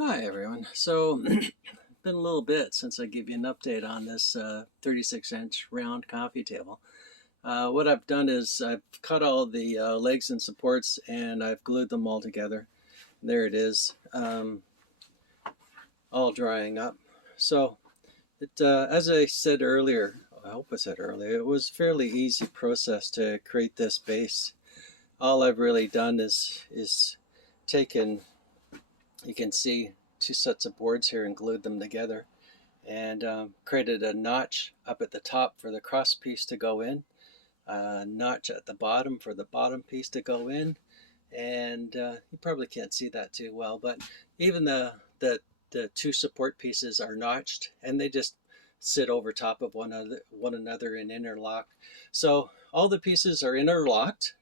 Hi everyone. So been a little bit since I gave you an update on this 36-inch round coffee table. What I've done is I've cut all the legs and supports and I've glued them all together. There it is, all drying up. So as I said earlier, I hope I said earlier, it was a fairly easy process to create this base. All I've really done is taken, you can see, two sets of boards here and glued them together, and created a notch up at the top for the cross piece to go in, a notch at the bottom for the bottom piece to go in, and you probably can't see that too well, but even the two support pieces are notched and they just sit over top of one another and interlock. So all the pieces are interlocked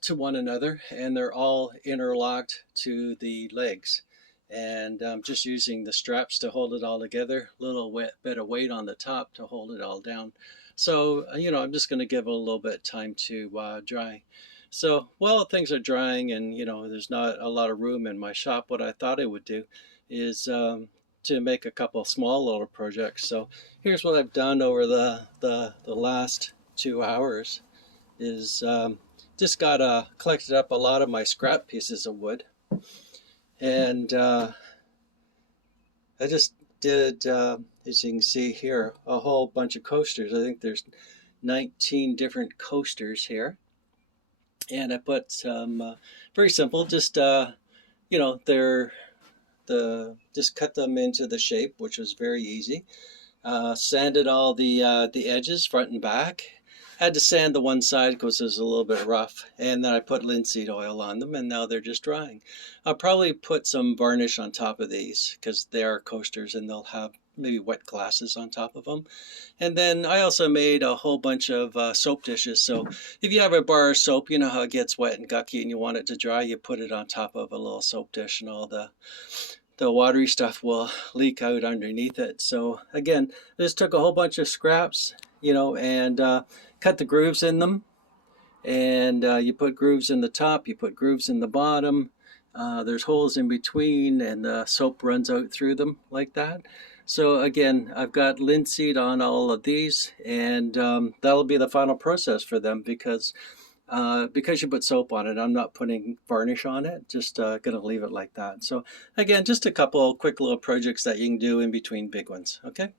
to one another and they're all interlocked to the legs, and just using the straps to hold it all together, a little bit of weight on the top to hold it all down. So I'm just going to give it a little bit of time to dry. So while things are drying and there's not a lot of room in my shop, what I thought I would do is to make a couple small little projects. So here's what I've done over the last 2 hours is just got collected up a lot of my scrap pieces of wood, and I just did, as you can see here, a whole bunch of coasters. I think there's 19 different coasters here, and I put some very simple, just they're just cut them into the shape, which was very easy. Sanded all the edges, front and back. Had to sand the one side because it was a little bit rough, and then I put linseed oil on them, and now they're just drying. I'll probably put some varnish on top of these because they are coasters and they'll have maybe wet glasses on top of them. And then I also made a whole bunch of soap dishes. So if you have a bar of soap, you know how it gets wet and gucky and you want it to dry, you put it on top of a little soap dish and all the watery stuff will leak out underneath it. So again, I just took a whole bunch of scraps, and cut the grooves in them. And you put grooves in the top, you put grooves in the bottom. There's holes in between, and the soap runs out through them like that. So again, I've got linseed on all of these, and that'll be the final process for them because you put soap on it, I'm not putting varnish on it, just going to leave it like that. So again, just a couple quick little projects that you can do in between big ones, okay?